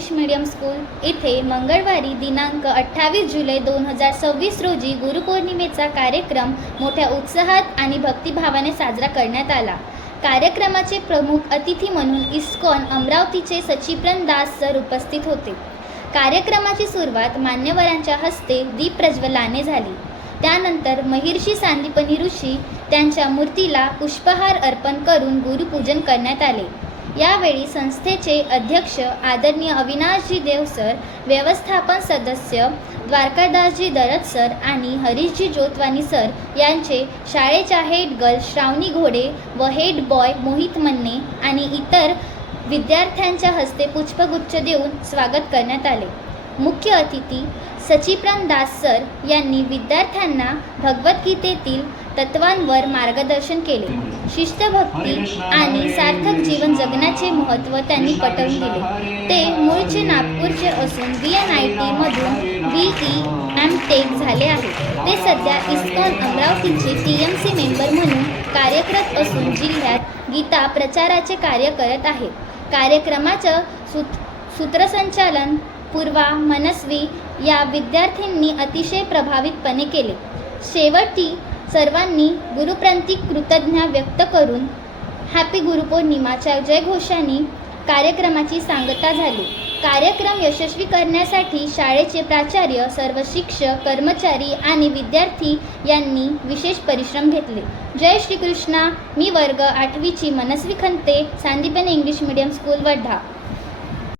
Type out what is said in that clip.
English medium school येथे मंगळवारी दिनांक 28 जुलै 2026 रोजी गुरुपौर्णिमेचा कार्यक्रम मोठ्या उत्साहात आणि भक्तिभावाने साजरा करण्यात आला। कार्यक्रमाचे प्रमुख अतिथी म्हणून इस्कॉन अमरावतीचे सचिप्रण दास सर उपस्थित होते। कार्यक्रमाची सुरुवात मान्यवरांच्या हस्ते दीप प्रज्वलनाने झाली। त्यानंतर महर्षी सांदीपनी ऋषी त्यांच्या मूर्तीला पुष्पहार अर्पण करून गुरुपूजन करण्यात आले। यावेळी संस्थेचे अध्यक्ष आदरणीय अविनाशजी देव सर, व्यवस्थापन सदस्य द्वारकादासजी दरद सर आणि हरीशजी जोतवानी सर यांचे शाळेच्या हेड गर्ल श्रावणी घोडे व हेड बॉय मोहित मन्ने आणि इतर विद्यार्थ्यांच्या हस्ते पुष्पगुच्छ देऊन स्वागत करण्यात आले। मुख्य अतिथी सचिप्रण दास सर यांनी विद्यार्थ्यांना भगवद्गीतेतील तत्वांवर मार्गदर्शन केले। शिस्तभक्ती आणि सार्थक जीवन जगण्याचे महत्त्व त्यांनी पटवून दिले। ते मूळचे नागपूरचे असून VNIT मधून BE.M.Tech झाले आहेत। ते सध्या इस्कॉन अमरावतीचे TMC मेंबर म्हणून कार्यरत असून जिल्ह्यात गीता प्रचाराचे कार्य करत आहेत। कार्यक्रमाचं सूत्रसंचालन पूर्वा मनस्वी या विद्यार्थ्यांनी अतिशय प्रभावीपणे केले। शेवटी सर्वांनी गुरुप्रती कृतज्ञता व्यक्त करून हॅपी गुरुपौर्णिमाच्या जयघोषाने कार्यक्रमाची सांगता झाली। कार्यक्रम यशस्वी करण्यासाठी शाळेचे प्राचार्य, सर्व शिक्षक, कर्मचारी आणि विद्यार्थी यांनी विशेष परिश्रम घेतले। जय श्री कृष्णा। मी वर्ग 8वीची Manasvi Khante, Sandipani English medium school Wardha.